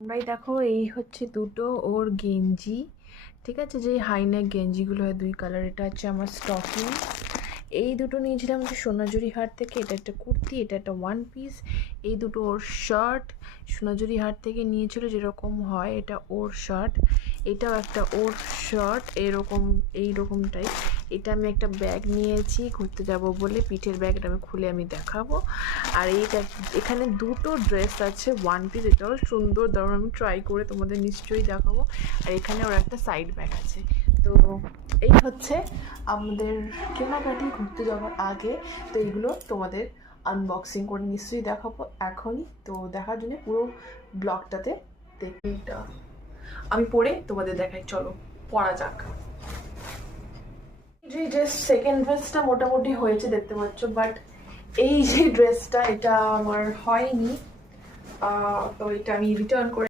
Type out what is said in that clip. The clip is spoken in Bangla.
আমরাই দেখো এই হচ্ছে দুটো ওর গেঞ্জি, ঠিক আছে, যে হাইনেক গেঞ্জিগুলো হয় দুই কালার। এটা হচ্ছে আমার স্টকিং। এই দুটো নিয়েছিলাম হচ্ছে সোনাঝুরি হাট থেকে। এটা একটা কুর্তি, এটা একটা ওয়ান পিস। এই দুটো ওর শার্ট, সোনাঝুরি হাট থেকে নিয়েছিল যেরকম হয়, এটা ওর শার্ট। এটাও একটা ওর শার্ট, এরকম এইরকম টাইপ। এটা আমি একটা ব্যাগ নিয়েছি ঘুরতে যাব বলে, পিঠের ব্যাগ। এটা আমি খুলে আমি দেখাবো। আর এইটা, এখানে দুটো ড্রেস আছে ওয়ান পিস, এটাও সুন্দর, দারুণ, আমি ট্রাই করে তোমাদের নিশ্চয়ই দেখাবো। আর এখানে ওর একটা সাইড ব্যাগ আছে। তো এই হচ্ছে আমাদের কেনাকাটি ঘুরতে যাওয়ার আগে। তো এইগুলো তোমাদের আনবক্সিং করে নিশ্চয়ই দেখাবো এখনই। তো দেখার জন্য পুরো ব্লগটাতে দেখে, এটা আমি পরে তোমাদের দেখাই, চলো পরা যাক। যে ড্রেস, সেকেন্ড ড্রেসটা মোটামুটি হয়েছে দেখতে পাচ্ছ, বাট এই যে ড্রেসটা এটা আমার হয়নি। তো এটা আমি রিটার্ন করে